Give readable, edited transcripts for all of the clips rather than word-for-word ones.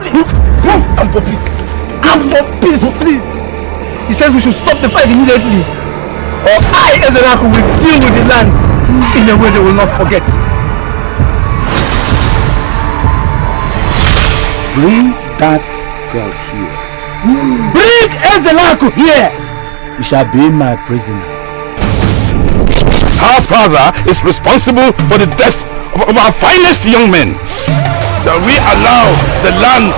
Please, I'm for peace. I'm for peace, please. He says we should stop the fight immediately, or I, as an uncle, will deal with the lands in a way they will not forget. Bring that god here. Bring Ezenaku here! You shall be my prisoner. Our father is responsible for the death of our finest young men. Shall we allow the land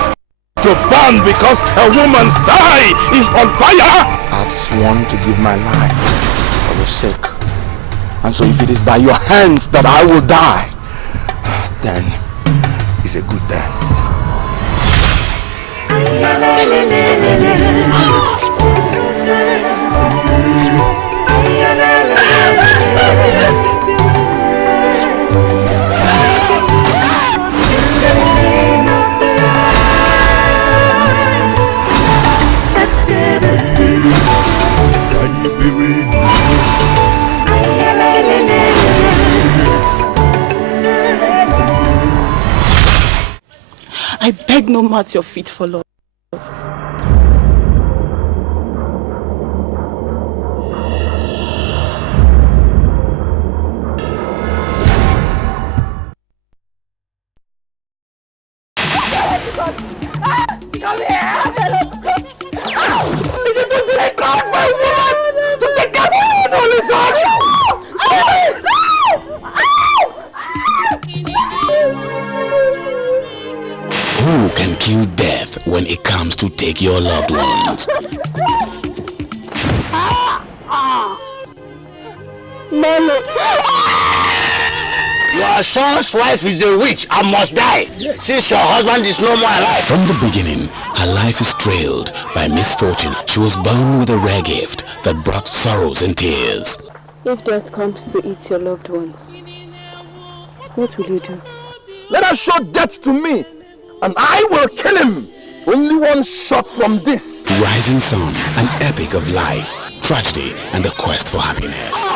to burn because a woman's thigh is on fire? I've sworn to give my life for your sake. And so if it is by your hands that I will die, then it's a good death. I beg no more at your feet for love. Come here! Is it to take God for a woman? To take God for a woman, sorry! Who can kill death when it comes to take your loved ones? Mama! Your son's wife is a witch and must die, since your husband is no more alive. From the beginning, her life is trailed by misfortune. She was born with a rare gift that brought sorrows and tears. If death comes to eat your loved ones, what will you do? Let her show death to me, and I will kill him. Only one shot from this. Rising Sun, an epic of life, tragedy, and the quest for happiness.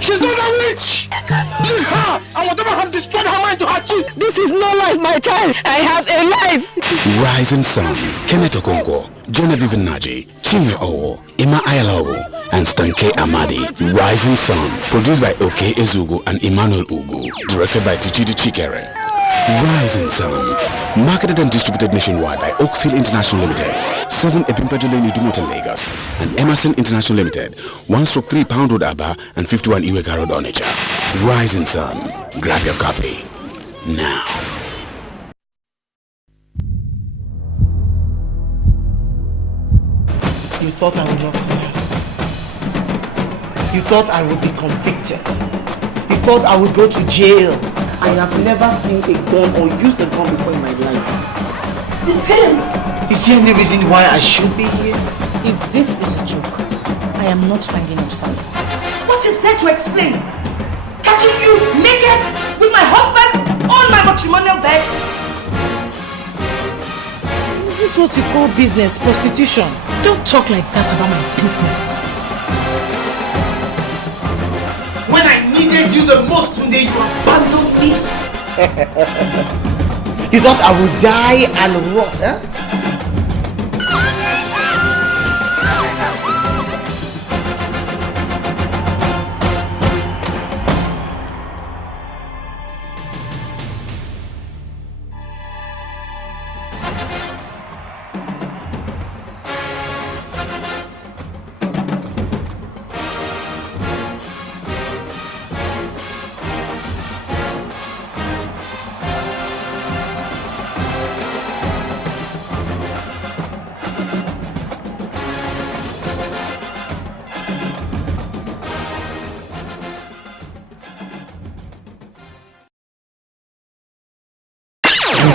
She's not a witch! Leave her! And whatever has destroyed her mind to her cheek! This is no life, my child! I have a life! Rising Sun, Kenneth Okonkwo, Genevieve Naji, Chinwe Owo, Ima Ayalawo, and Stanke Amadi. Rising Sun, produced by Oke Ezugo and Emmanuel Ugu, directed by Tichidi Chikere. Rising Sun, marketed and distributed nationwide by Oakfil International Limited, 7 Ebimpejo Lane, Idumota, Lagos, and Emerson International Limited, 1/3 Pound Road, Aba, and 51 Iweka Road, Onitsha. Rising Sun, grab your copy now. You thought I would not come out. You thought I would be convicted. You thought I would go to jail. I have never seen a gun or used a gun before in my life. It's him! Is there any reason why I should be here? If this is a joke, I am not finding it funny. What is there to explain? Catching you naked with my husband on my matrimonial bed? Is this what you call business, prostitution? Don't talk like that about my business. When I needed you the most today, you abandoned me. You thought I would die and rot, huh?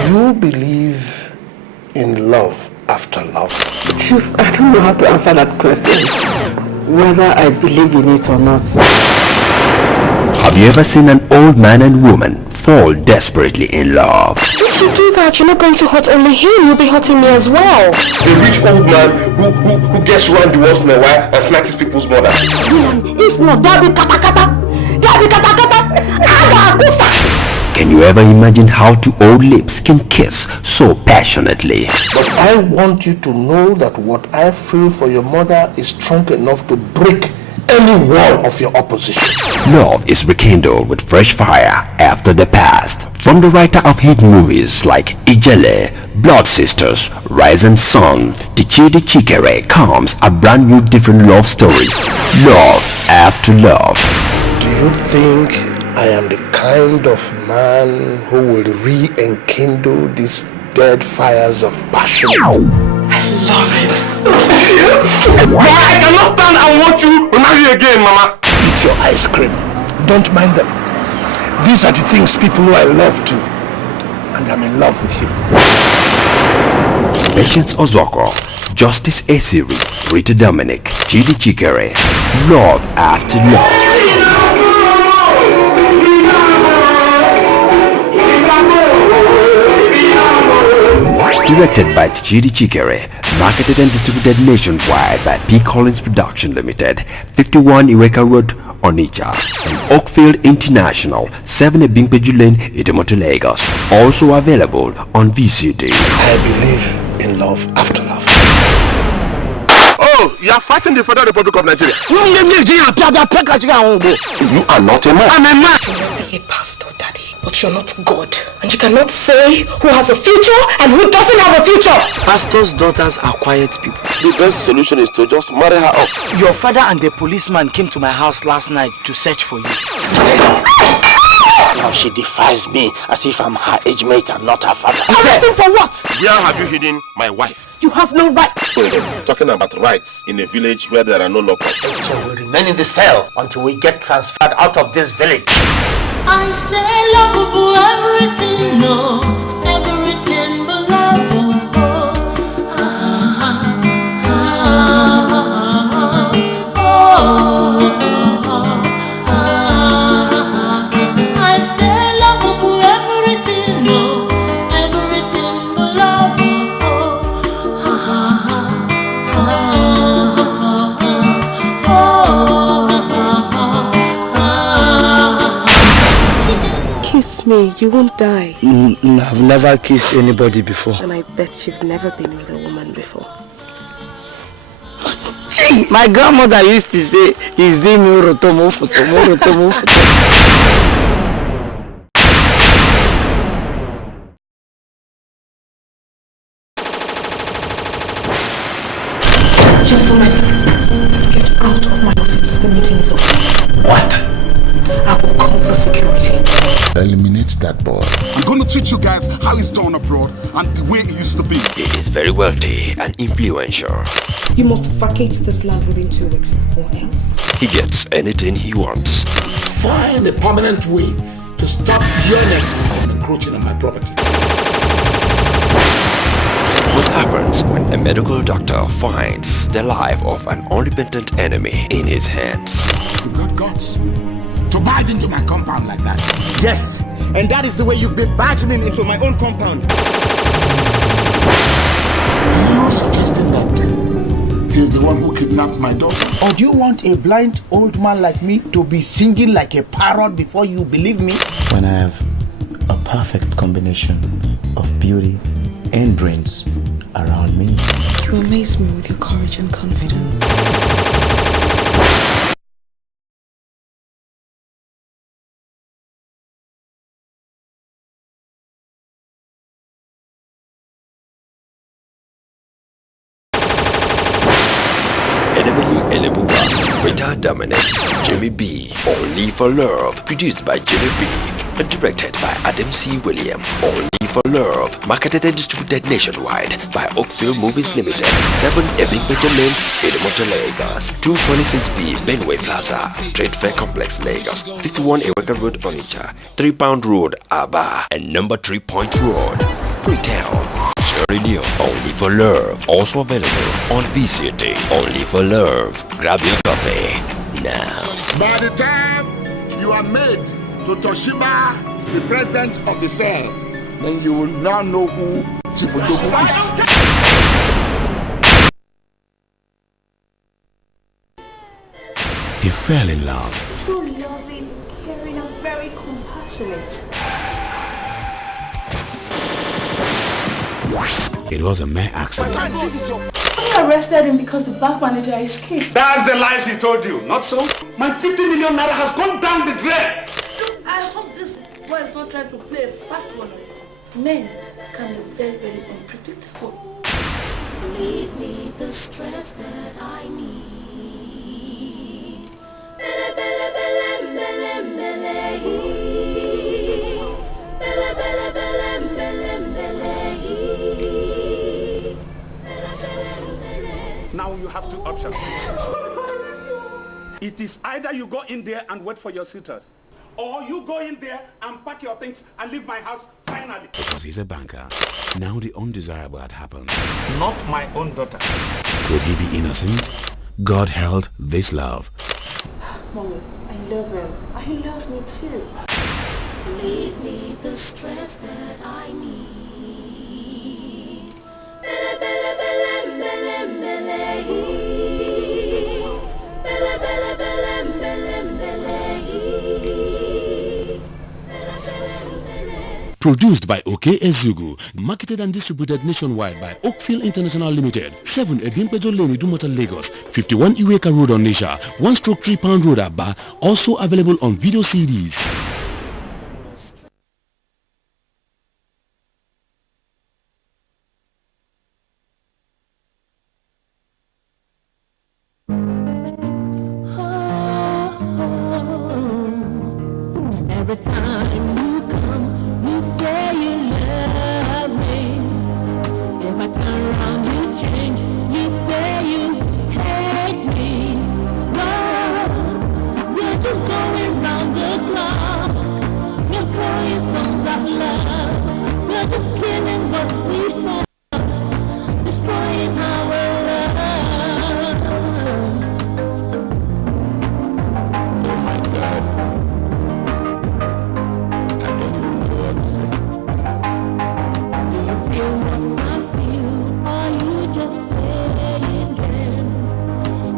Do you believe in love after love? Chief, I don't know how to answer that question. Whether I believe in it or not. Have you ever seen an old man and woman fall desperately in love? If you do that, you're not going to hurt only him, you'll be hurting me as well. The rich old man who gets around the once in a while and snatches people's mothers. If not, that'll be kata kata. That'll be kata kata. Can you ever imagine how two old lips can kiss so passionately? But I want you to know that what I feel for your mother is strong enough to break any wall of your opposition. Love is rekindled with fresh fire after the past. From the writer of hit movies like Ijele, Blood Sisters, Rising Sun, Dikeh comes a brand new different love story. Love after love. Do you think I am the kind of man who will re-enkindle these dead fires of passion? I love it. Mama, I cannot stand and watch you marry again, Mama. Eat your ice cream. Don't mind them. These are the things people who I love do. And I'm in love with you. Patience Ozoko, Justice Esiri, Rita Dominic, Dikeh, Love After Love. Directed by Dikeh, marketed and distributed nationwide by P. Collins Production Limited, 51 Ireka Road, Onitsha, and Oakfil International, 7 Ebimpeju Lane, Itemoto, Lagos. Also available on VCD. I believe in love after love. Oh, you are fighting the Federal Republic of Nigeria. You are not a man. I'm a man. You may be a pastor, Daddy, but you're not God. And you cannot say who has a future and who doesn't have a future. Pastors' daughters are quiet people. The best solution is to just marry her off. Your father and the policeman came to my house last night to search for you. Now she defies me as if I'm her age mate and not her father. Arresting for what? Where have you hidden my wife? You have no right. Talking about rights in a village where there are no locals. So we'll remain in the cell until we get transferred out of this village. I say lovable everything, no, everything but lovable. I say lovable everything, no, everything but Kiss me, you won't die. I've never kissed anybody before. And I bet you've never been with a woman before. Gee, my grandmother used to say, he's doing murotomo photo. Gentlemen, get out of my office. The meeting is over. What? I will call for security. Eliminate that boy. I'm going to teach you guys how it's done abroad and the way it used to be. He is very wealthy and influential. You must vacate this land within 2 weeks or else. He gets anything he wants. Find a permanent way to stop your next encroaching on my property. What happens when a medical doctor finds the life of an unrepentant enemy in his hands? You got guts to barge into my compound like that. Yes, and that is the way you've been barging into my own compound. You're suggesting that he's the one who kidnapped my daughter? Or do you want a blind old man like me to be singing like a parrot before you believe me? When I have a perfect combination of beauty and brains around me. You amaze me with your courage and confidence. Rita Dominic, Jimmy B, Only for Love, produced by Jimmy B, and directed by Adam C. William. Only for Love, marketed and distributed nationwide by Oakfil Movies Limited, 7 Ebimpeju Lane, Itemoto, Lagos, 226B Benway Plaza, Trade Fair Complex, Lagos, 51 Ireka Road, Onitsha, 3 Pound Road, Aba, and number 3 Point Road, Freetown. New, Only for Love, also available on VCD. Only for Love. Grab your copy now. By the time you are made to Toshiba, the president of the cell, then you will now know who Chief Odogu is. He fell in love. So loving, caring, and very compassionate. It was a mere accident. I arrested him because the bank manager escaped. That's the lies he told you, not so? My 50 million naira has gone down the drain. I hope this boy is not trying to play a fast one. Men can be very, very unpredictable. Leave me the strength that I need. Bele, bele, bele, bele, bele. Bele, bele, bele, bele, bele. Now you have two options. It is either you go in there and wait for your suitors, or you go in there and pack your things and leave my house finally. Because he's a banker. Now the undesirable had happened. Not my own daughter. Could he be innocent? God held this love. Mommy, I love him. He loves me too. Leave me the strength that I need. Bele, bele, bele, bele, bele. Bele, bele, bele, bele, bele. Produced by OK Ezugu, marketed and distributed nationwide by Oakfil International Limited, 7 Ebimpejo Lane, Idumota, Lagos, 51 Iweka Road, Onitsha, 1/3 Pound Road, Aba. Also available on video CDs. Every time you come, you say you love me. If I turn around, you change. You say you hate me. Love, we're just going round the clock. We're throwing stones at love. We're just killing what we have, destroying our love. Oh my God. Do you feel what I feel? Are you just playing games?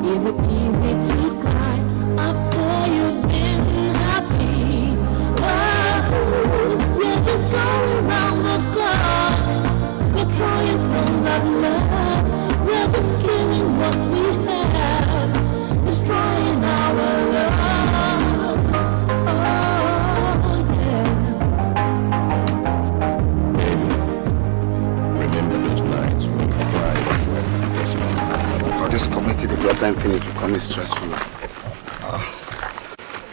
Is it easy to cry after you've been happy? Oh, we're just going round the clock. We're throwing stones at love. We're just killing what we have, destroying our love. Oh, yeah. Remember those nights when we cried? Oh, this community development thing is becoming stressful.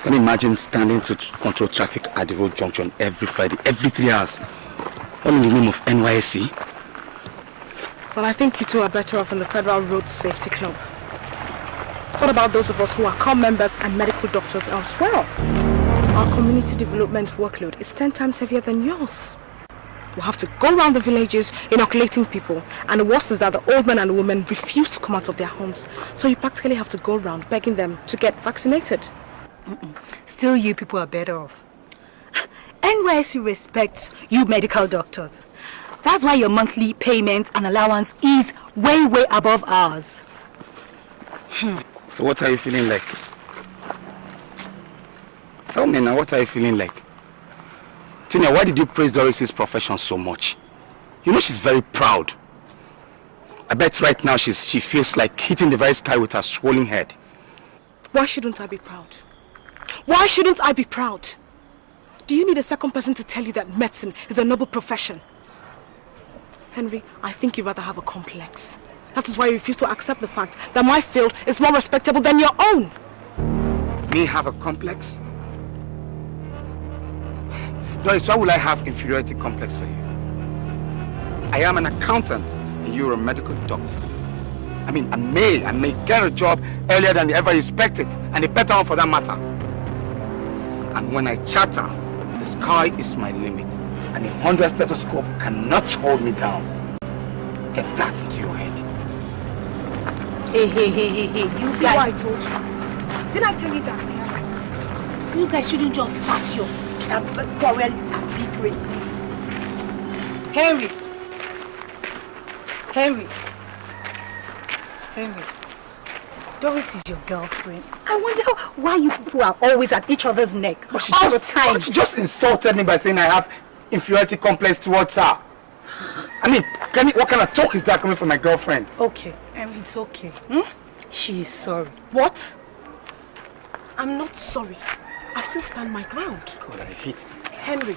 Can you imagine standing to control traffic at the road junction every Friday, every 3 hours, all in the name of NYSC? Well, I think you two are better off in the Federal Road Safety Club. What about those of us who are core members and medical doctors elsewhere? Our community development workload is 10 times heavier than yours. We'll have to go around the villages inoculating people, and the worst is that the old men and women refuse to come out of their homes. So you practically have to go around begging them to get vaccinated. Still, you people are better off. NYSC respects you medical doctors. That's why your monthly payments and allowance is way, way above ours. So what are you feeling like? Tell me now, what are you feeling like? Tina, why did you praise Doris's profession so much? You know she's very proud. I bet right now she feels like hitting the very sky with her swollen head. Why shouldn't I be proud? Why shouldn't I be proud? Do you need a second person to tell you that medicine is a noble profession? Henry, I think you'd rather have a complex. That is why you refuse to accept the fact that my field is more respectable than your own. Me have a complex? Doris, why will I have inferiority complex for you? I am an accountant and you're a medical doctor. I mean, I may get a job earlier than you ever expected, and a better one for that matter. And when I chatter, the sky is my limit, and a 100 stethoscope cannot hold me down. Get that into your head. Hey, you See guys. what I told you? Didn't I tell you that? You guys shouldn't just start your quarrel and bickering, please. Henry. Doris is your girlfriend. I wonder why you people are always at each other's neck all the time. She just insulted me by saying I have inferiority complex towards her. I mean, what kind of talk is that coming from my girlfriend? Okay, it's okay. She is sorry. What? I'm not sorry. I still stand my ground. God, I hate this guy. Henry,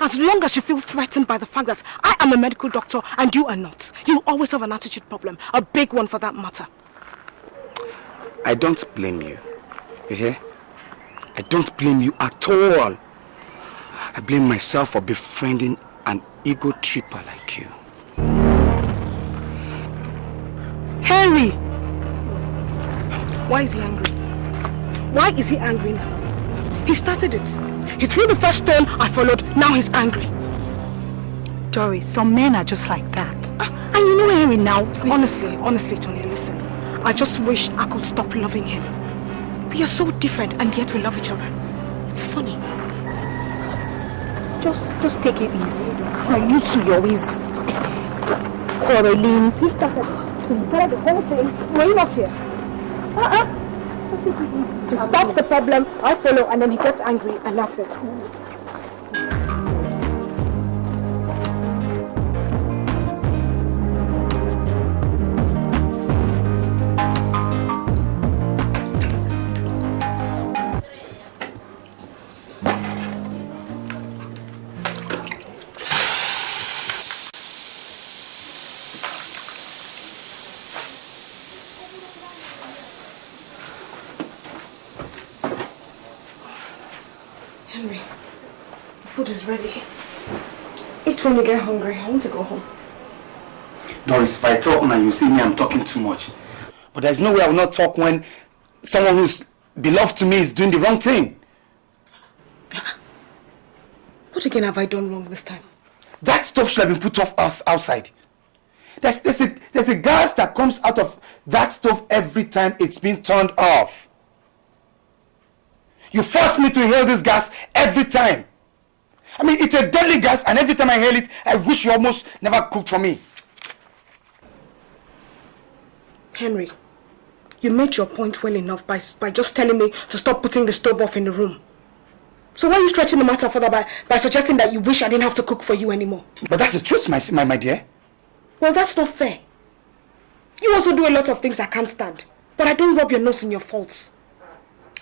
as long as you feel threatened by the fact that I am a medical doctor and you are not, you always have an attitude problem. A big one for that matter. I don't blame you. You hear? I don't blame you at all. I blame myself for befriending an ego tripper like you. Henry! Why is he angry? Why is he angry now? He started it. He threw the first stone, I followed, now he's angry. Doris, some men are just like that. And you know Henry now, honestly, Tony, listen. I just wish I could stop loving him. We are so different and yet we love each other. It's funny. Just take it easy. And you two, you're always quarreling. He started. He started the whole thing. Were you not here? He starts the problem, I follow, and then he gets angry, and that's it. Henry, the food is ready. Eat when you get hungry. I want to go home. Doris, if I talk now, you see me, I'm talking too much. But there's no way I will not talk when someone who's beloved to me is doing the wrong thing. What again have I done wrong this time? That stuff should have been put off us outside. There's a gas that comes out of that stove every time it's been turned off. You force me to inhale this gas every time. I mean, it's a deadly gas, and every time I inhale it, I wish you almost never cooked for me. Henry, you made your point well enough by just telling me to stop putting the stove off in the room. So why are you stretching the matter further by suggesting that you wish I didn't have to cook for you anymore? But that's the truth, my dear. Well, that's not fair. You also do a lot of things I can't stand, but I don't rub your nose in your faults.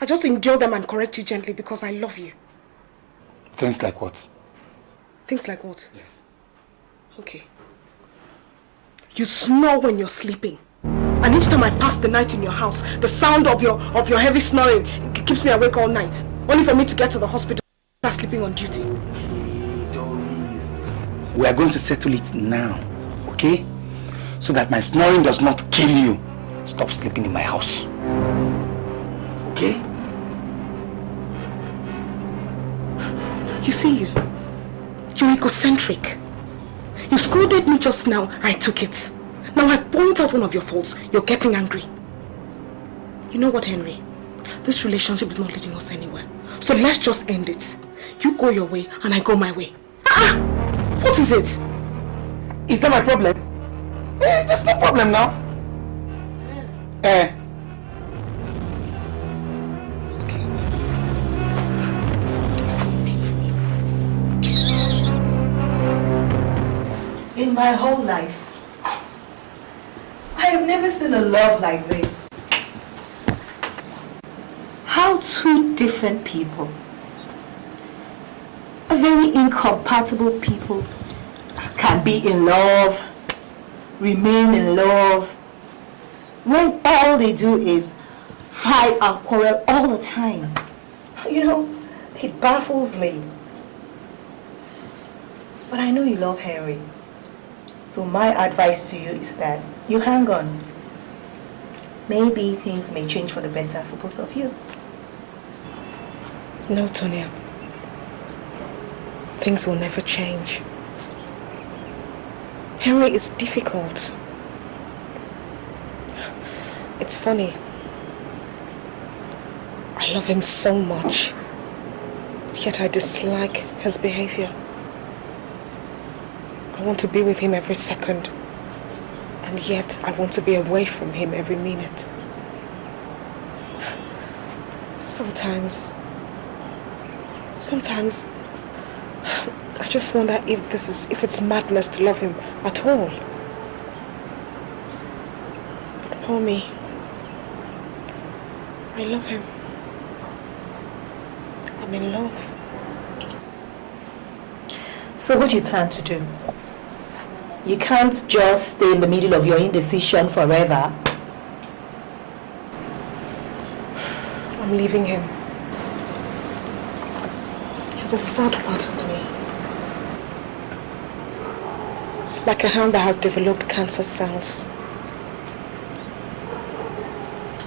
I just endure them and correct you gently because I love you. Things like what? Things like what? Yes. Okay. You snore when you're sleeping. And each time I pass the night in your house, the sound of your heavy snoring keeps me awake all night. Only for me to get to the hospital and start sleeping on duty. We are going to settle it now, okay? So that my snoring does not kill you. Stop sleeping in my house. Okay? You see, you're egocentric. You scolded me just now, I took it. Now I point out one of your faults, you're getting angry. You know what, Henry? This relationship is not leading us anywhere. So let's just end it. You go your way and I go my way. What is it? Is that my problem? That's no problem now. In my whole life, I have never seen a love like this. How two different people, a very incompatible people, can be in love, remain in love, when all they do is fight and quarrel all the time. You know, it baffles me. But I know you love Henry. So my advice to you is that you hang on. Maybe things may change for the better for both of you. No, Tonya. Things will never change. Henry is difficult. It's funny. I love him so much, yet I dislike his behavior. I want to be with him every second, and yet I want to be away from him every minute. Sometimes I just wonder if it's madness to love him at all. But poor me. I love him. I'm in love. So what do you plan to do? You can't just stay in the middle of your indecision forever. I'm leaving him. He's a sad part of me. Like a hand that has developed cancer cells.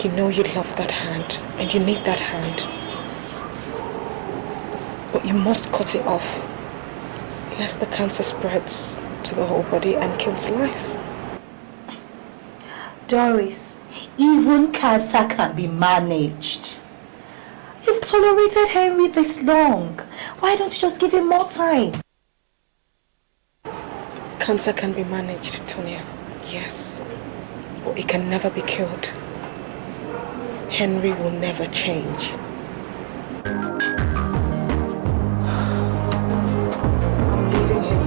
You know you love that hand, and you need that hand. But you must cut it off, lest the cancer spreads to the whole body and kills life. Doris, even cancer can be managed. You've tolerated Henry this long. Why don't you just give him more time? Cancer can be managed, Tonya. Yes. But it can never be cured. Henry will never change. I'm leaving him.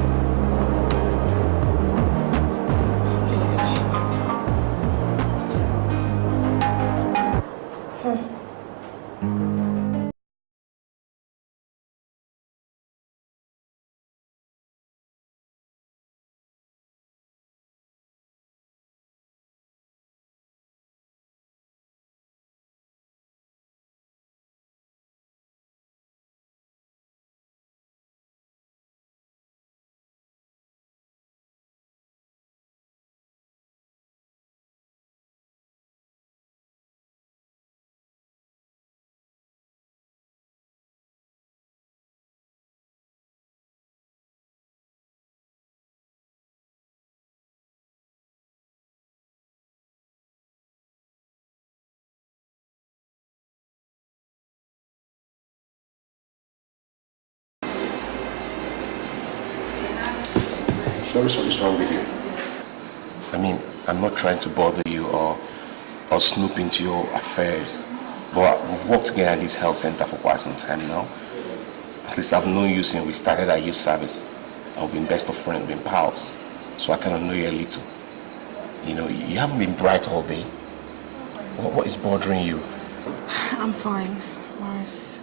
Doris, what is wrong with you? I mean, I'm not trying to bother you or snoop into your affairs, but we've worked together at this health center for quite some time now. At least I've known you since we started our youth service. And we've been best of friends, we've been pals, so I kind of know you a little. You know, you haven't been bright all day. What is bothering you? I'm fine, Morris.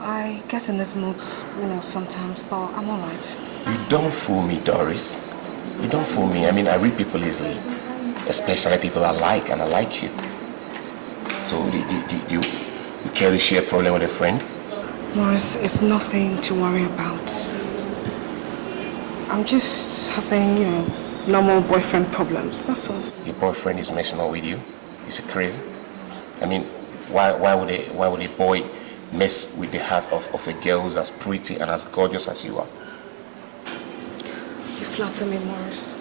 I get in these moods, sometimes, but I'm all right. You don't fool me, Doris. You don't fool me. I mean, I read people easily, especially people I like, and I like you. So, do you care to share a problem with a friend? Morris, it's nothing to worry about. I'm just having, normal boyfriend problems, that's all. Your boyfriend is messing up with you? Is it crazy? I mean, why would a boy mess with the heart of a girl who's as pretty and as gorgeous as you are? You flatter me, Morris.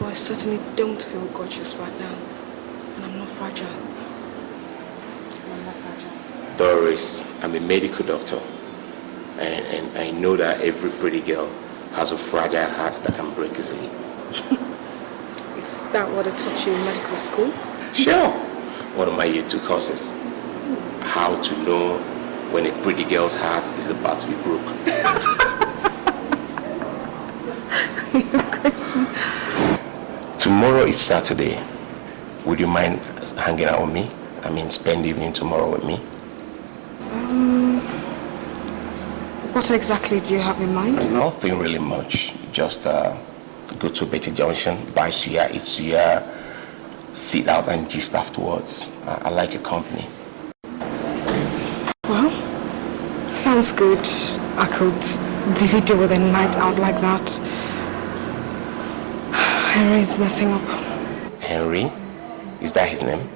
But I certainly don't feel gorgeous right now. And I'm not fragile. Doris, I'm a medical doctor. And I know that every pretty girl has a fragile heart that can break easily. Is that what they taught you in medical school? Sure. One of my year 2 courses. How to know when a pretty girl's heart is about to be broke. You're crazy. Tomorrow is Saturday. Would you mind hanging out with me? I mean, spend the evening tomorrow with me? What exactly do you have in mind? Nothing really much. Just go to Betty Junction, buy suya, eat suya, sit out and gist afterwards. I like your company. Well, sounds good. I could really do with a night out like that. Henry is messing up. Henry? Is that his name?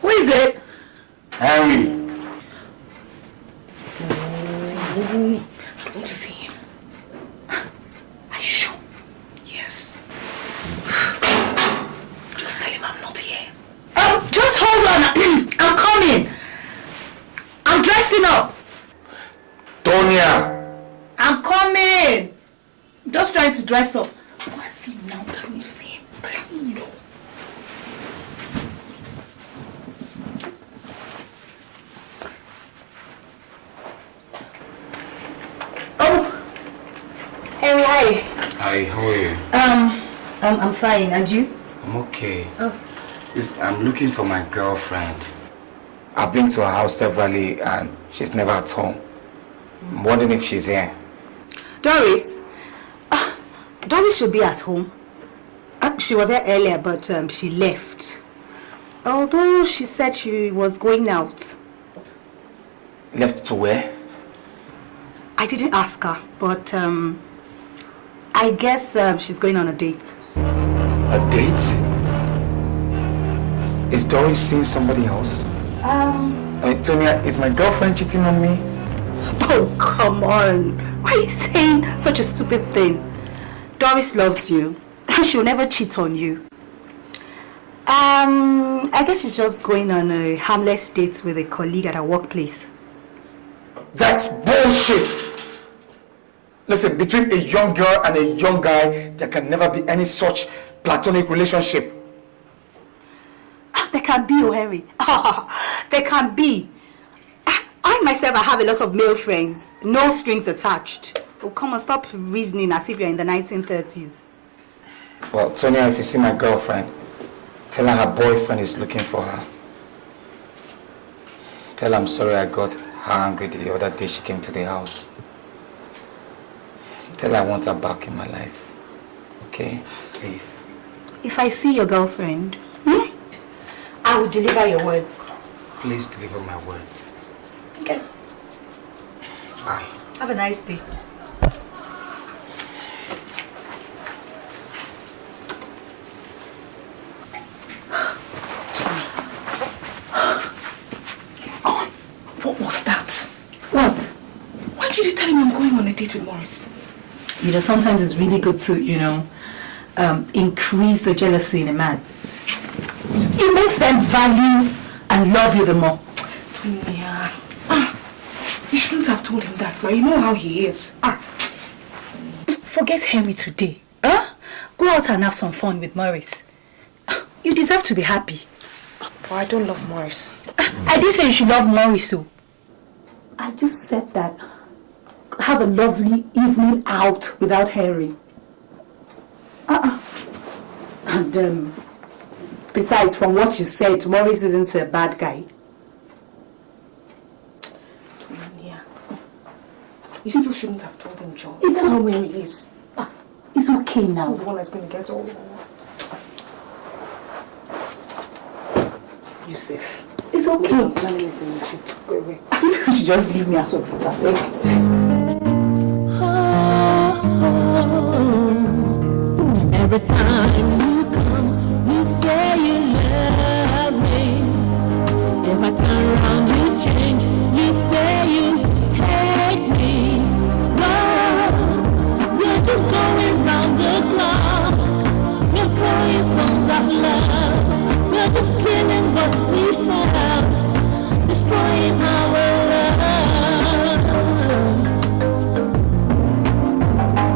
Who is it? Henry. I don't want to see him. Are you sure? just trying to dress up. Go and see him now. Can you see him? Please. Oh. Hey, hi. Hi, how are you? I'm fine. And you? I'm okay. Oh. I'm looking for my girlfriend. I've been to her house severally and she's never at home. I'm wondering if she's here. Doris? Doris should be at home. She was there earlier, but she left. Although she said she was going out. Left to where? I didn't ask her, but I guess she's going on a date. A date? Is Doris seeing somebody else? Tonya, is my girlfriend cheating on me? Oh, come on. Why are you saying such a stupid thing? Doris loves you. She'll never cheat on you. I guess she's just going on a harmless date with a colleague at her workplace. That's bullshit! Listen, between a young girl and a young guy, there can never be any such platonic relationship. There can be, oh Harry. There can be. I myself, I have a lot of male friends. No strings attached. Oh, come on, stop reasoning as if you're in the 1930s. Well, Tonya, if you see my girlfriend, tell her boyfriend is looking for her. Tell her I'm sorry I got her angry the other day she came to the house. Tell her I want her back in my life. Okay? Please. If I see your girlfriend, I will deliver your words. Please deliver my words. Okay. Bye. Have a nice day. It's gone. What was that? What? Why did you tell him I'm going on a date with Morris? You know, sometimes it's really good to, increase the jealousy in a man. It makes them value and love you the more. Tonya, you shouldn't have told him that. Now you know how he is. Forget Henry today. Go out and have some fun with Morris. You deserve to be happy. But I don't love Morris. I didn't say you should love Morris, so. I just said that. Have a lovely evening out without Henry. And besides, from what you said, Morris isn't a bad guy. Tonya, you still shouldn't have told him, Joe. It's how where he is. It's okay now. I'm the one that's going to get all. Yusuf. It's okay. Don't plan anything. You should go away. You should just leave me out of that. Every time you come, you say you love me. If I turn around, you change. You say you hate me. Love, we're just going round the clock. We're throwing stones at love. We're just killing what we have, destroying our love.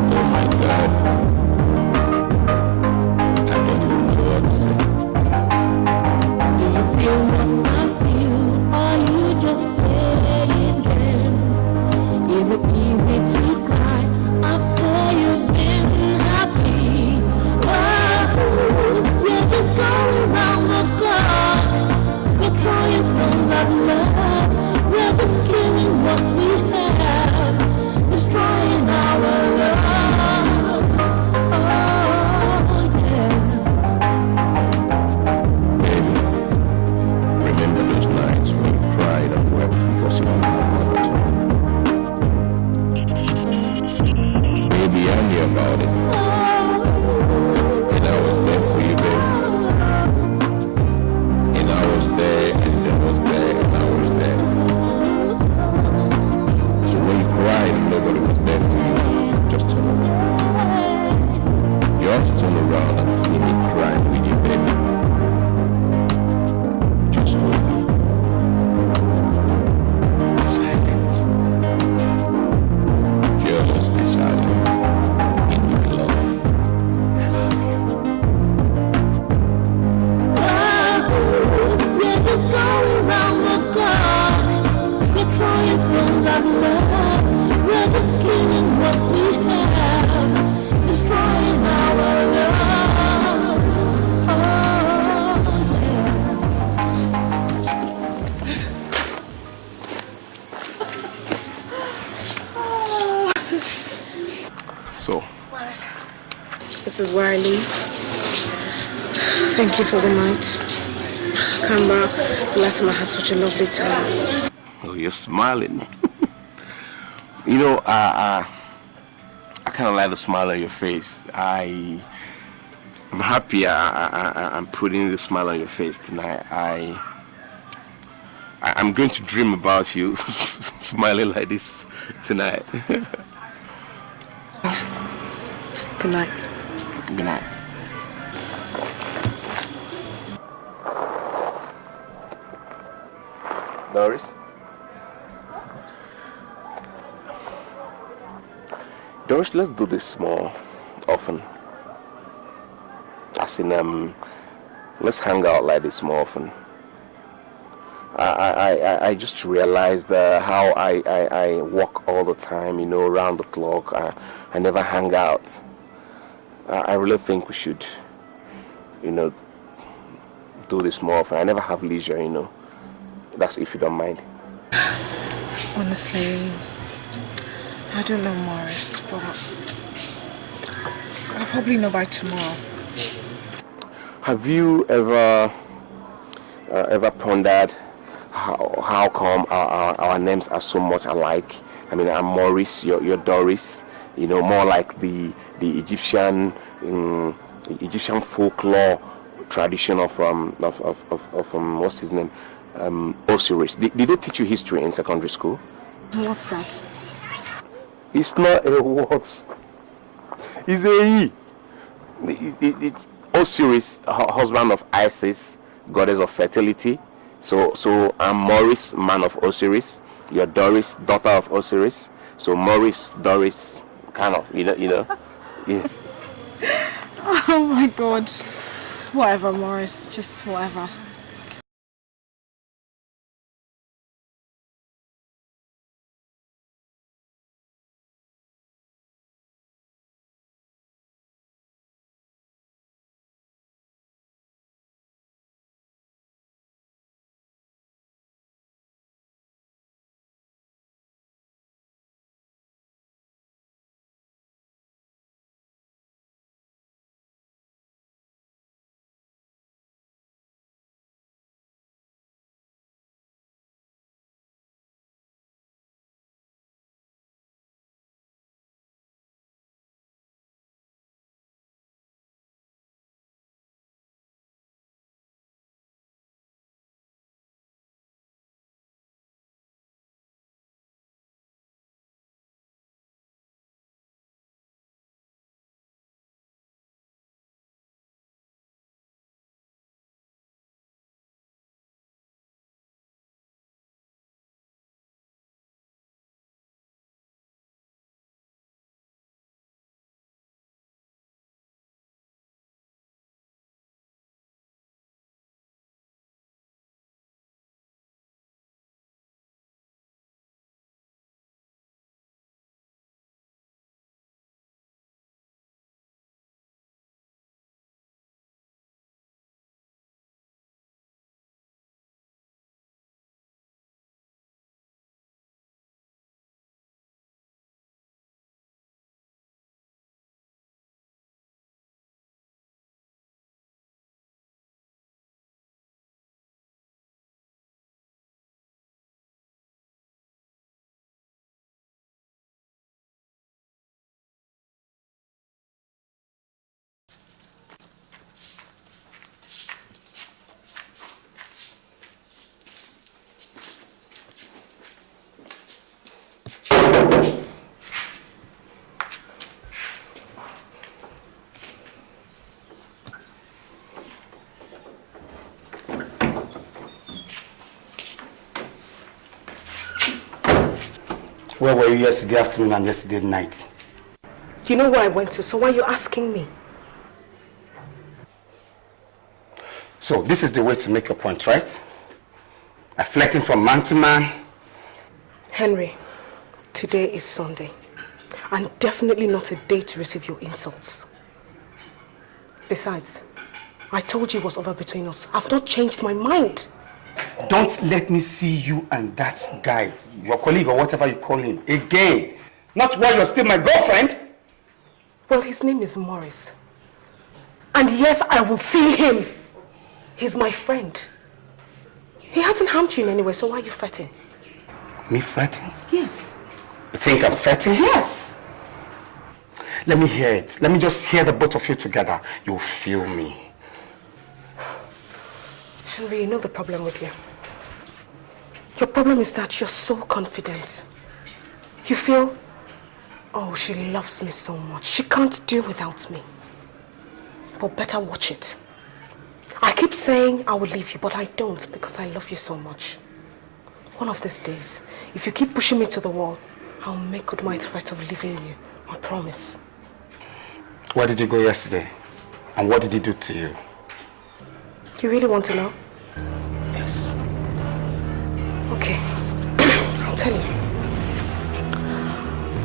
Oh my God. Silent in your This is where I live. Thank you for the night. Come back. Last time I had such a lovely time. Oh, you're smiling. You know, I kind of like the smile on your face. I'm happy I'm putting the smile on your face tonight. I'm going to dream about you smiling like this tonight. Good night. Good night. Doris? Doris, let's do this more often. As in, let's hang out like this more often. I just realized how I walk all the time, you know, around the clock. I never hang out. I really think we should, you know, do this more often. I never have leisure, you know. That's if you don't mind. Honestly, I don't know, Morris, but I'll probably know by tomorrow. Have you ever pondered how come our names are so much alike? I mean, I'm Morris, you're Doris. You know, more like the Egyptian folklore tradition of what's his name, Osiris. Did they teach you history in secondary school? What's that? It's not a what. It's a he. It's Osiris, husband of Isis, goddess of fertility. So I'm Morris, man of Osiris. You're Doris, daughter of Osiris. So Morris, Doris, kind of, you know. Yeah. Oh my God. Whatever, Morris. Just whatever. Where were you yesterday afternoon and yesterday night? You know where I went to, so why are you asking me? So this is the way to make a point, right? Flirting from man to man. Henry, today is Sunday, and definitely not a day to receive your insults. Besides, I told you what's over between us. I've not changed my mind. Don't let me see you and that guy, your colleague or whatever you call him, again. Not while you're still my girlfriend. Well, his name is Morris. And yes, I will see him. He's my friend. He hasn't harmed you in any way, so why are you fretting? Me fretting? Yes. You think I'm fretting? Yes. Let me hear it. Let me just hear the both of you together. You'll feel me. Henry, you know the problem with you. Your problem is that you're so confident. You feel, oh, she loves me so much. She can't do without me. But better watch it. I keep saying I will leave you, but I don't because I love you so much. One of these days, if you keep pushing me to the wall, I'll make good my threat of leaving you. I promise. Where did you go yesterday? And what did he do to you? You really want to know? Yes. Okay. I'll tell you.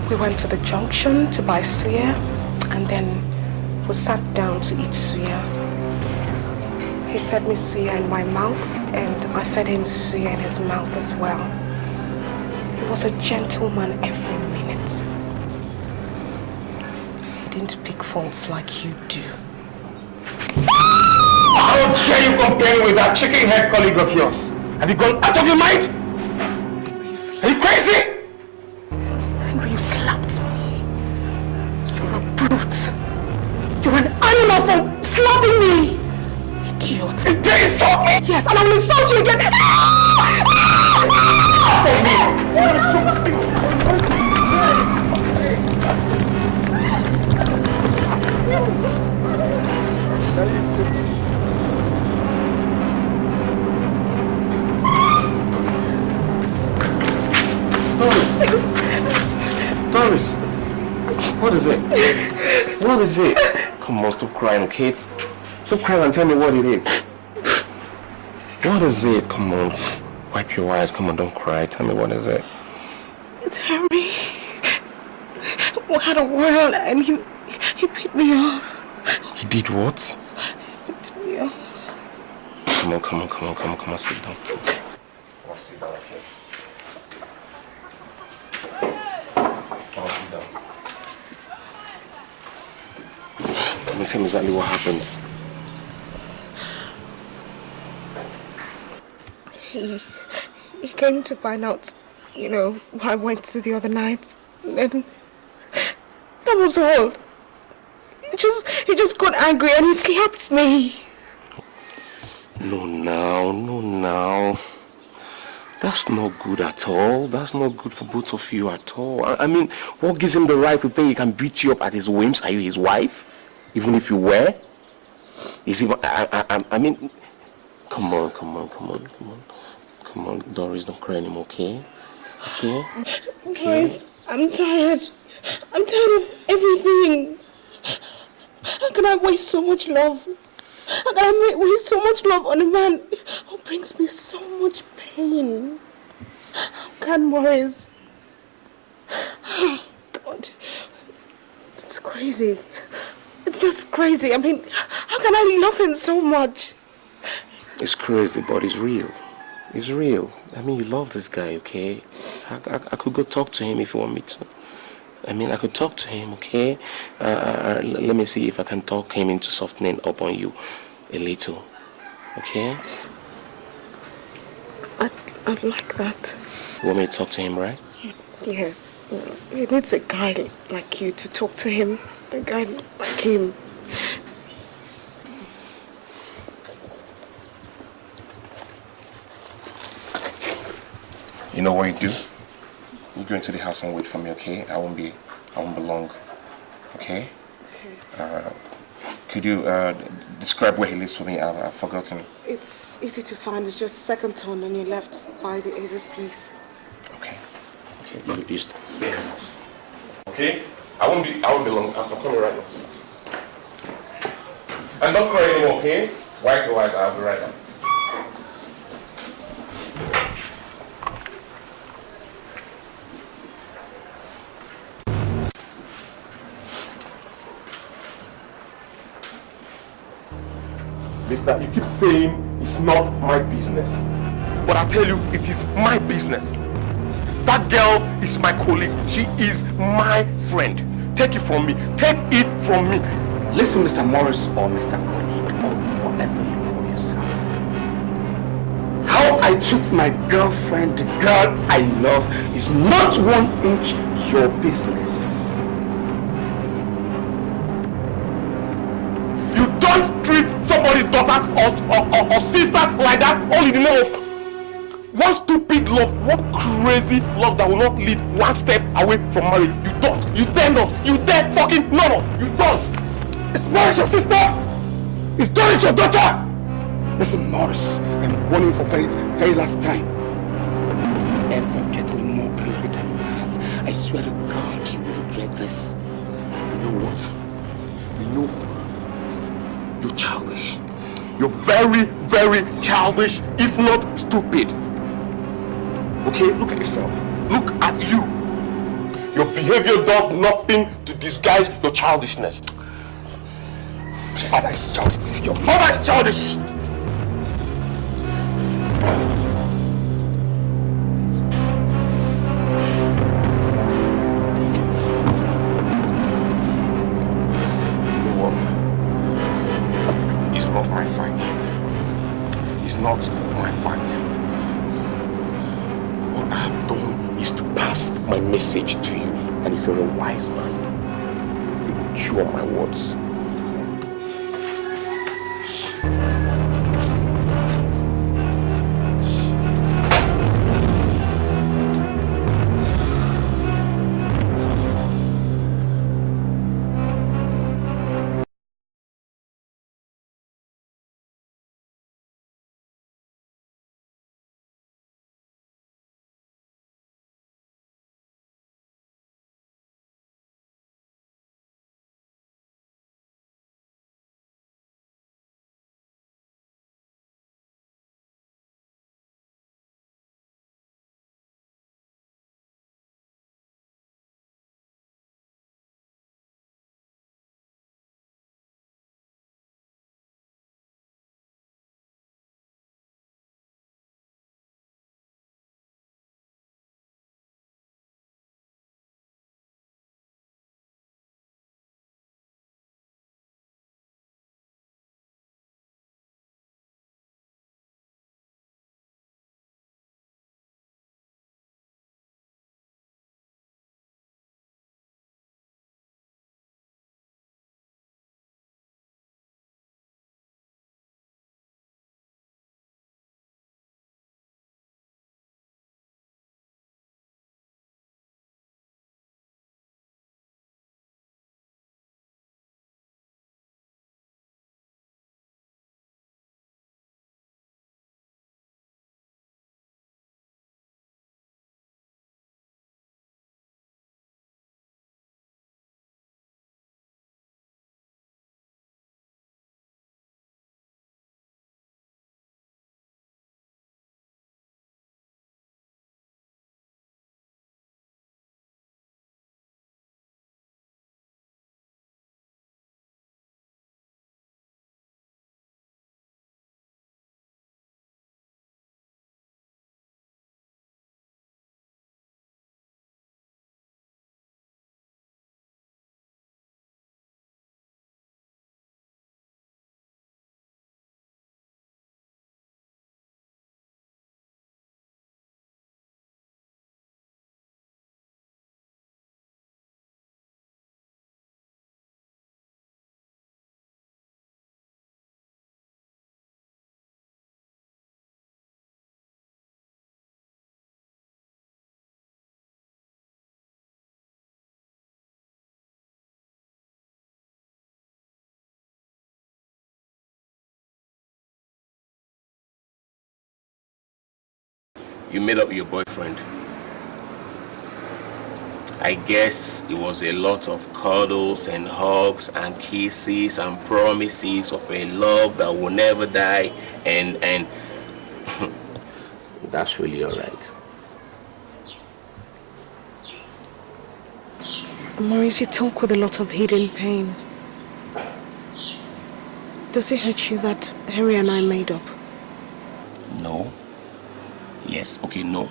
We went to the junction to buy suya, and then we sat down to eat suya. He fed me suya in my mouth, and I fed him suya in his mouth as well. He was a gentleman every minute. He didn't pick faults like you do. How dare you compare with that chicken-head colleague of yours? Have you gone out of your mind? Are you crazy? Henry, you slapped me. You're a brute. You're an animal for slapping me. Idiot. Did they insult me? Yes, and I will insult you again. Doris, what is it? What is it? Come on, stop crying, okay? Stop crying and tell me what it is. What is it? Come on, wipe your eyes. Come on, don't cry. Tell me what is it? It's Henry. We had a whirl and he beat me up. He did what? He beat me up. Come on, sit down. Come on, sit down, okay? Come on, sit down. Let me tell me exactly what happened. He came to find out, you know, who I went to the other night. And then, that was all. He just got angry and he slapped me. No, now. That's not good at all. That's not good for both of you at all. I mean, what gives him the right to think he can beat you up at his whims? Are you his wife? Even if you were? Is he... I mean... Come on, Doris, don't cry anymore, okay? Okay? Boys, I'm tired. I'm tired of everything. How can I waste so much love? How can I waste so much love on a man who brings me so much pain? How can Morris? God, it's crazy. It's just crazy. I mean, how can I love him so much? It's crazy, but it's real. It's real. I mean, you love this guy, okay? I could go talk to him if you want me to. I mean, I could talk to him, okay? Let me see if I can talk him into softening up on you a little, okay? I'd like that. You want me to talk to him, right? Yes. He needs a guy like you to talk to him. A guy like him. You know what you do? You go into the house and wait for me, okay? I won't be long, okay? Okay. Could you describe where he lives for me? I've forgotten. It's easy to find. It's just second turn and you left by the Aces place. Okay. You stay in the house. Okay? I won't be long. I'm coming right now. And don't cry anymore, okay? Wipe your eyes. I'll be right back. Mister, you keep saying it's not my business. But I tell you, it is my business. That girl is my colleague. She is my friend. Take it from me. Take it from me. Listen, Mr. Morris or Mr. Colleague or whatever you call yourself. How I treat my girlfriend, the girl I love, is not 1 inch your business. You don't treat somebody's daughter or sister like that, all in the name of one stupid love, one crazy love that will not lead 1 step away from marriage. You don't. You dare not. You dare fucking no. You don't. Is Morris your sister? Is Doris your daughter? Listen, Morris, I'm warning you for very last time. If you ever get me more angry than you have, I swear to God you will regret this. You know what? You know, you're childish. You're very, very childish, if not stupid. Okay, look at yourself. Look at you. Your behavior does nothing to disguise your childishness. Your father is childish. Your mother is childish. It's not my fight yet. It's not my fight. What I have done is to pass my message to you. And if you're a wise man, you will chew on my words. You made up with your boyfriend. I guess it was a lot of cuddles and hugs and kisses and promises of a love that will never die, and that's really all right. Maurice, you talk with a lot of hidden pain. Does it hurt you that Harry and I made up? No. Yes. Okay, no.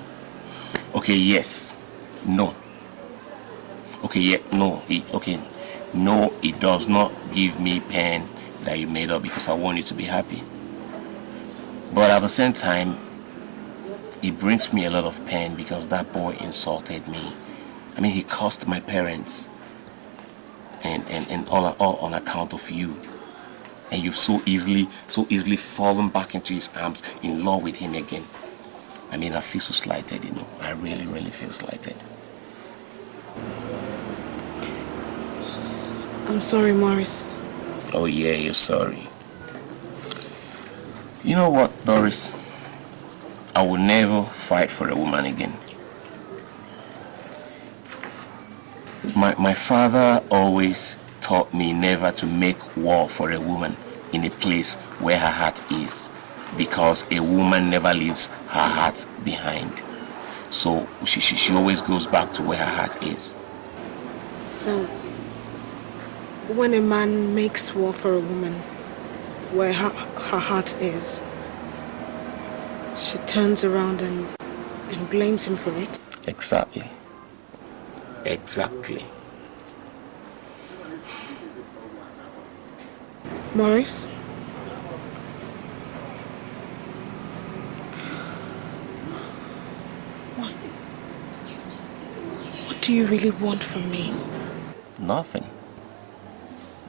Okay, yes. No. Okay, yeah, no. Okay. No, it does not give me pain that you made up because I want you to be happy. But at the same time, it brings me a lot of pain because that boy insulted me. I mean, he cursed my parents. And all on account of you. And you've so easily fallen back into his arms, in love with him again. I mean, I feel so slighted, you know. I really, really feel slighted. I'm sorry, Morris. Oh yeah, you're sorry. You know what, Doris? I will never fight for a woman again. My father always taught me never to make war for a woman in a place where her heart is, because a woman never leaves her heart behind. So she always goes back to where her heart is. So, when a man makes war for a woman where her heart is, she turns around and blames him for it? Exactly. Exactly. Morris? What do you really want from me? Nothing.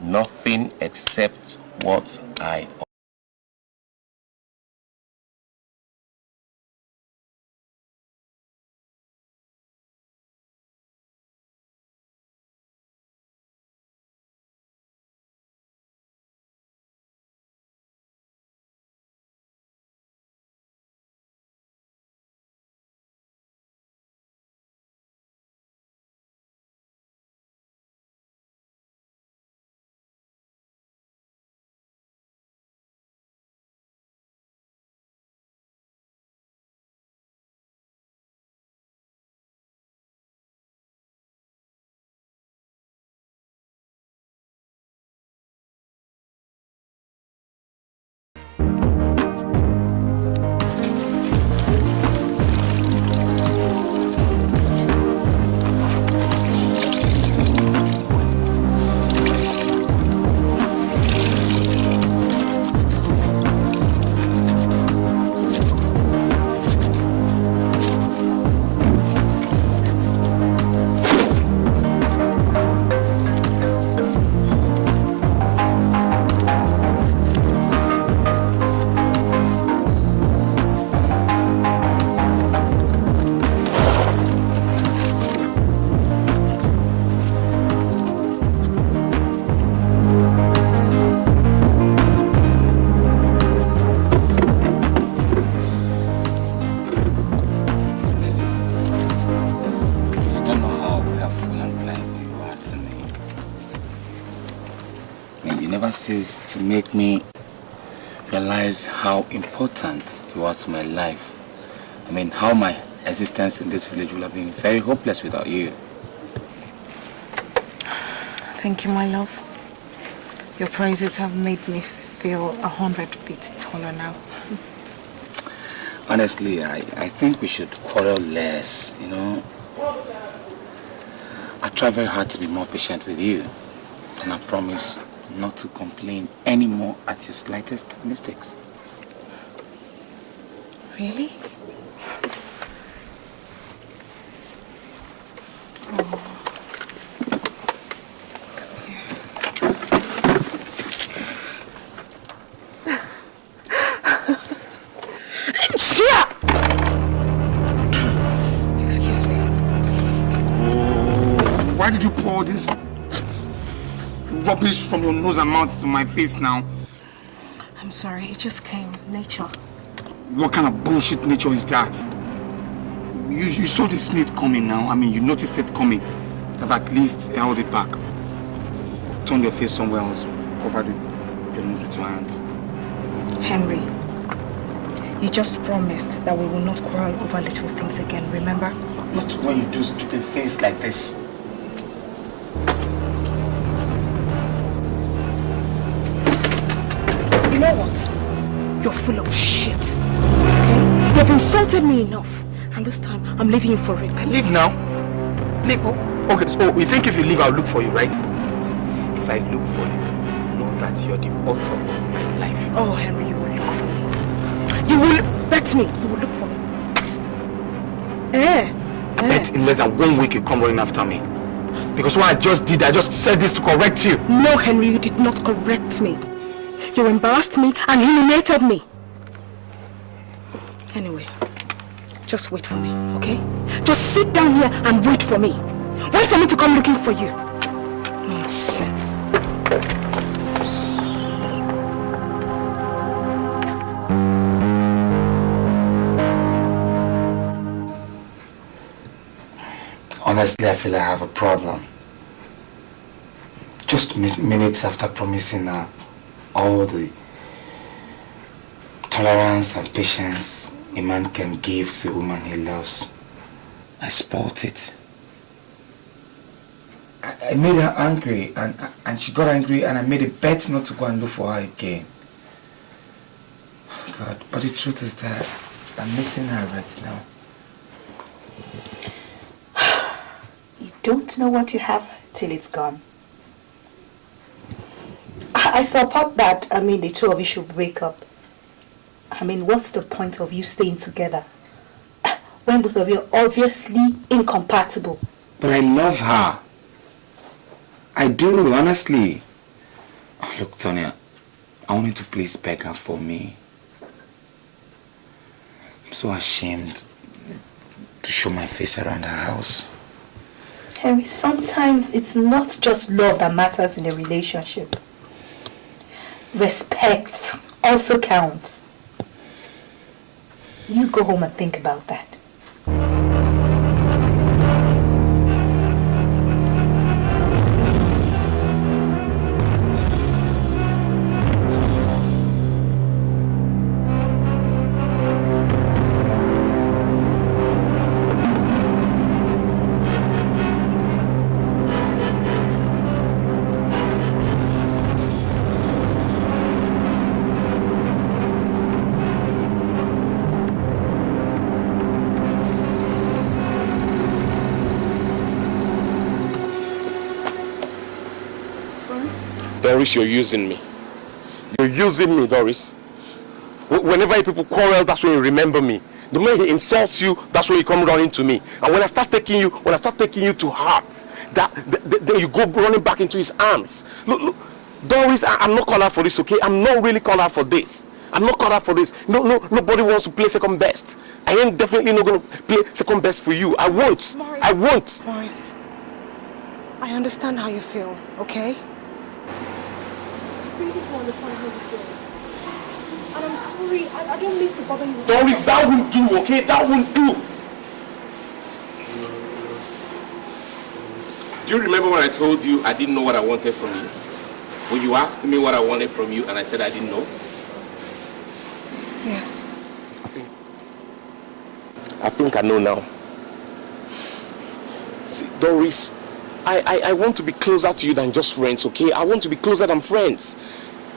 Nothing except what I cease to make me realize how important you are to my life. I mean, how my existence in this village would have been very hopeless without you. Thank you, my love. Your praises have made me feel 100 feet taller now. Honestly, I think we should quarrel less, you know. I try very hard to be more patient with you, and I promise not to complain anymore at your slightest mistakes. Really? Excuse me. Why did you pour this rubbish from your nose and mouth to my face now? I'm sorry, it just came. Nature. What kind of bullshit nature is that? You saw the snake coming now. I mean, you noticed it coming. Have at least held it back. Turn your face somewhere else. Covered your nose with your hands. Henry, you just promised that we will not quarrel over little things again, remember? Not when you do stupid things like this. You know what? You're full of shit. Okay? You've insulted me enough. And this time, I'm leaving you for it. Leave now? Leave? Oh, okay, so you think if you leave, I'll look for you, right? I look for you, know that you're the author of my life. Oh, Henry, you will look for me. You will bet me. You will look for me. I bet in less than 1 week you come running after me. Because what I just did, I just said this to correct you. No, Henry, you did not correct me. You embarrassed me and humiliated me. Anyway, just wait for me, okay? Just sit down here and wait for me. Wait for me to come looking for you. Nonsense. Honestly, I feel I have a problem. Just minutes after promising her all the tolerance and patience a man can give to a woman he loves, I spoiled it. I made her angry and she got angry, and I made a bet not to go and look for her again. God, but the truth is that I'm missing her right now. You don't know what you have till it's gone. I support that. I mean, the two of you should break up. I mean, what's the point of you staying together when both of you are obviously incompatible? But I love her. I do, honestly. Oh, look, Tonya, I want you to please beg her for me. I'm so ashamed to show my face around her house. Henry, sometimes it's not just love that matters in a relationship. Respect also counts. You go home and think about that. Doris, you're using me. You're using me, Doris. Whenever people quarrel, that's when you remember me. The moment he insults you, that's when you come running to me. And when I start taking you to heart, then you go running back into his arms. Look, Doris, I'm not called out for this, okay? I'm not really called out for this. I'm not called out for this. Nobody wants to play second best. I am definitely not going to play second best for you. I won't. Maurice, I won't. Maurice, I understand how you feel, okay? I really do understand how you feel. And I'm sorry, I don't mean to bother you. Doris, that won't do, okay? That won't do. Do you remember when I told you I didn't know what I wanted from you? When you asked me what I wanted from you and I said I didn't know? Yes. I think I know now. See, Doris, I want to be closer to you than just friends, okay? I want to be closer than friends.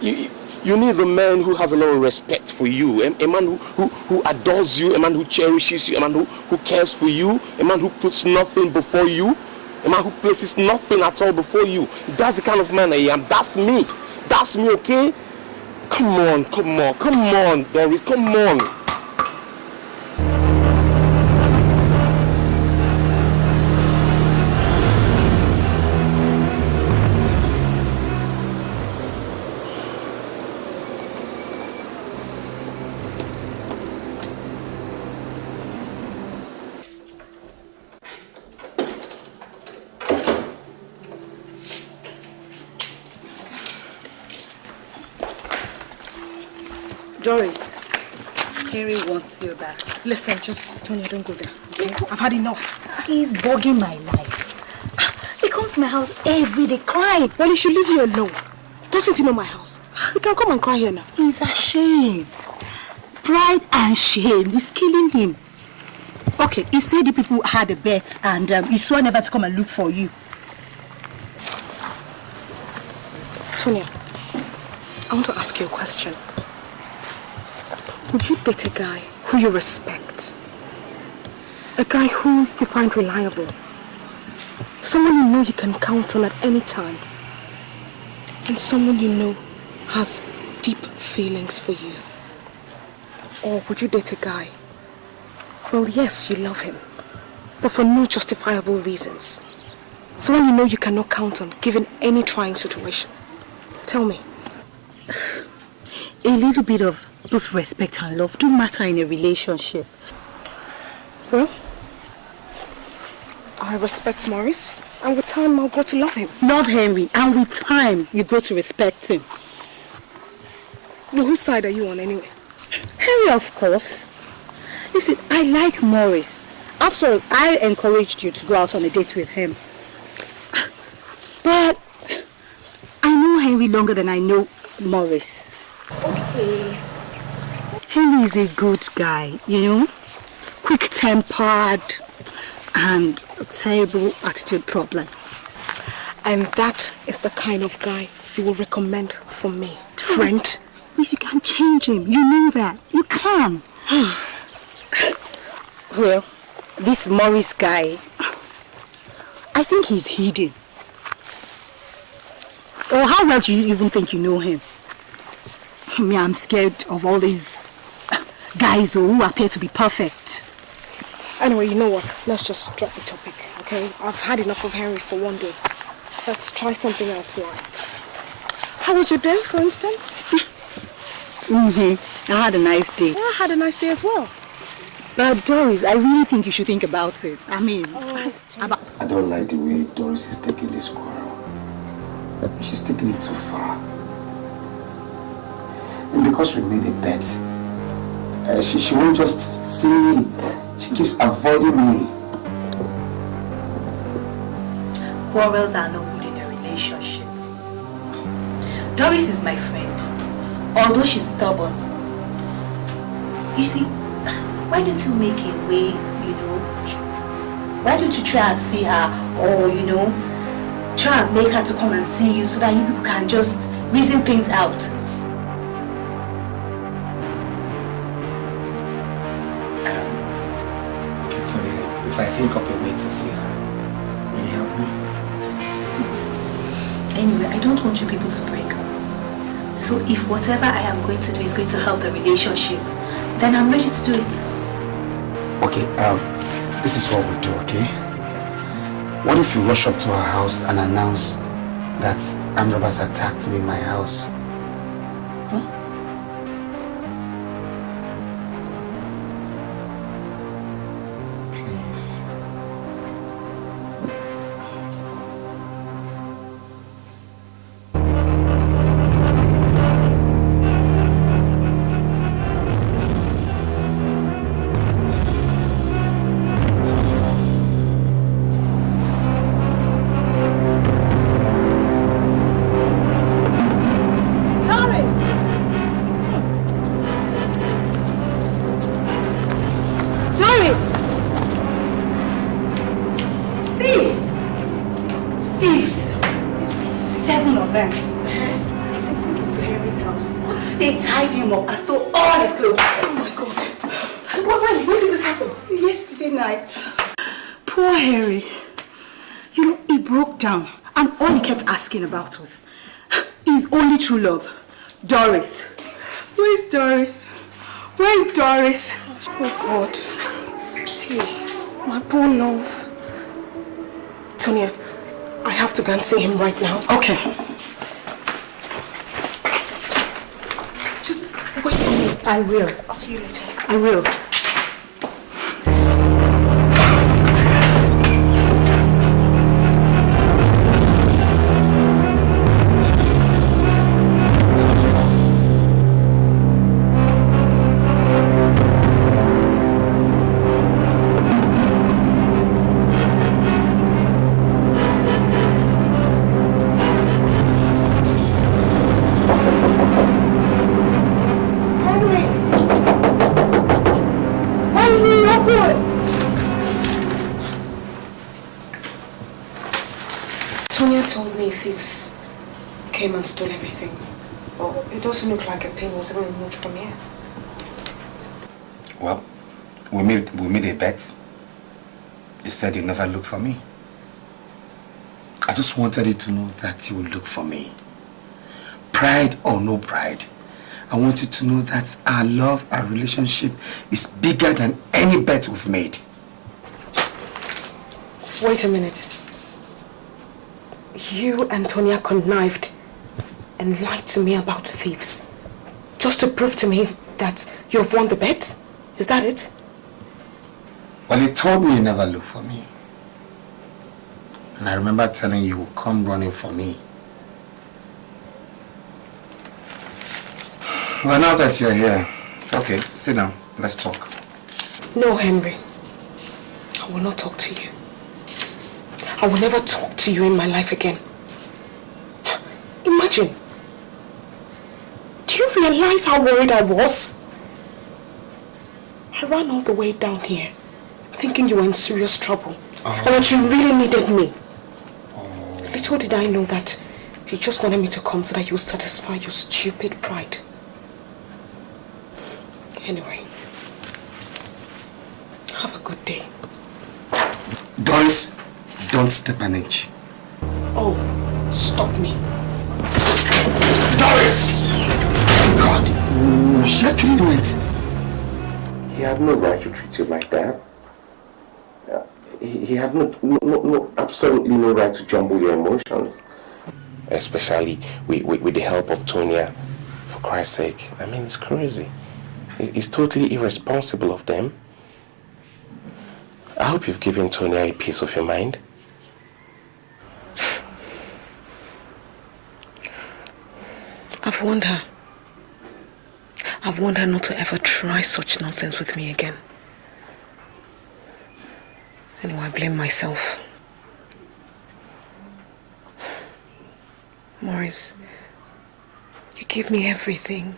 You need a man who has a lot of respect for you, a man who adores you, a man who cherishes you, a man who cares for you, a man who puts nothing before you, a man who places nothing at all before you. That's the kind of man I am. That's me. That's me, okay? Come on, Doris, come on. Doris, Henry wants you back. Listen, just, Tonya, don't go there, okay? I've had enough. He's bugging my life. He comes to my house every day crying. Well, he should leave you alone. Doesn't he know my house? He can come and cry here now. He's ashamed. Pride and shame is killing him. Okay, he said you people had a bet and he swore never to come and look for you. Tonya, I want to ask you a question. Would you date a guy who you respect? A guy who you find reliable? Someone you know you can count on at any time? And someone you know has deep feelings for you? Or would you date a guy? Well, yes, you love him, but for no justifiable reasons. Someone you know you cannot count on, given any trying situation. Tell me. A little bit of both respect and love do matter in a relationship. Well, I respect Morris, and with time I'll grow to love him. Love Henry, and with time you grow to respect him. Well, whose side are you on anyway? Henry, of course. Listen, I like Morris. After all, I encouraged you to go out on a date with him. But I know Henry longer than I know Morris. Okay. Henry is a good guy, you know? Quick-tempered and a terrible attitude problem. And that is the kind of guy you will recommend for me, friend? Yes, you can change him. You know that. You can. Well, this Morris guy, I think he's hidden. Or how well do you even think you know him? I mean, I'm scared of all these guys who appear to be perfect. Anyway, you know what? Let's just drop the topic, okay? I've had enough of Henry for one day. Let's try something else now. How was your day, for instance? I had a nice day. Yeah, I had a nice day as well. But Doris, I really think you should think about it. I mean, I don't like the way Doris is taking this quarrel. She's taking it too far. And because we made a bet, she won't just see me. She keeps avoiding me. quarrels are no good in a relationship. Doris is my friend, although she's stubborn. You see, why don't you make a way, you know? Why don't you try and see her, or, you know, try and make her to come and see you so that you people can just reason things out? Okay, tell me, if I think of a way to see her, will you help me? Anyway, I don't want you people to break up. So if whatever I am going to do is going to help the relationship, then I'm ready to do it. Okay, this is what we'll do, okay? What if you rush up to our house and announce that armed robbers attacked me in my house? Please. About with his only true love, Doris. Where is Doris? Where is Doris? Oh God. Hey, my poor love. Tonya, I have to go and see him right now. Okay. Just wait for me. I will. I'll see you later. I will. Came and stole everything. Well, it doesn't look like a pin was even removed from here. Well, we made a bet. You said you'd never look for me. I just wanted you to know that you will look for me. pride or no pride, I want you to know that our love, our relationship is bigger than any bet we've made. Wait a minute. You and Tonya connived and lied to me about thieves. Just to prove to me that you've won the bet? Is that it? Well, he told me he never looked for me. And I remember telling you he would come running for me. Well, now that you're here, okay, sit down. Let's talk. No, Henry. I will not talk to you. I will never talk to you in my life again. Imagine. Do you realize how worried I was? I ran all the way down here, thinking you were in serious trouble, and that you really needed me. Little did I know that you just wanted me to come so that you would satisfy your stupid pride. Anyway, have a good day. Doris, don't step an inch. Oh, stop me. Doris! God, she actually went. He had no right to treat you like that. He had absolutely no right to jumble your emotions. Especially with the help of Tonya. For Christ's sake. I mean, it's crazy. It's totally irresponsible of them. I hope you've given Tonya a piece of your mind. I've warned her. I've warned her not to ever try such nonsense with me again. Anyway, I blame myself. Maurice, you give me everything.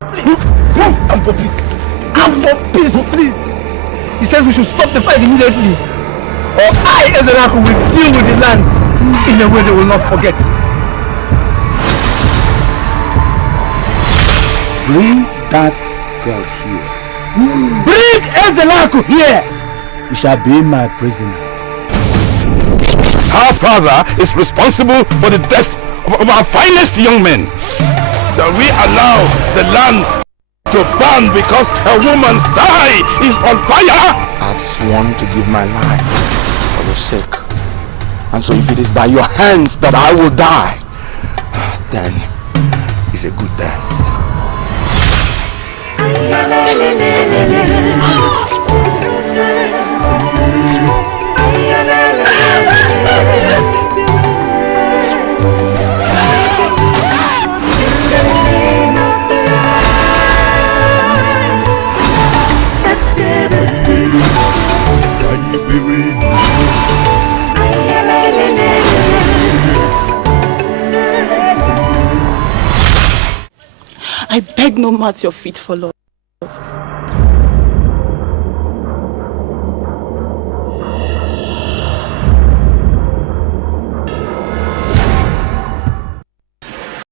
Please, I'm for peace. I'm for peace, please. He says we should stop the fight immediately, or I, Ezenaku, will deal with the lands in a way they will not forget. Bring that god here. Bring Ezenaku here! You shall be my prisoner. Our father is responsible for the death of our finest young men. Shall we allow the land to burn because a woman's thigh is on fire? I've sworn to give my life for your sake. And so if it is by your hands that I will die, then it's a good death. I beg no mat your feet for love.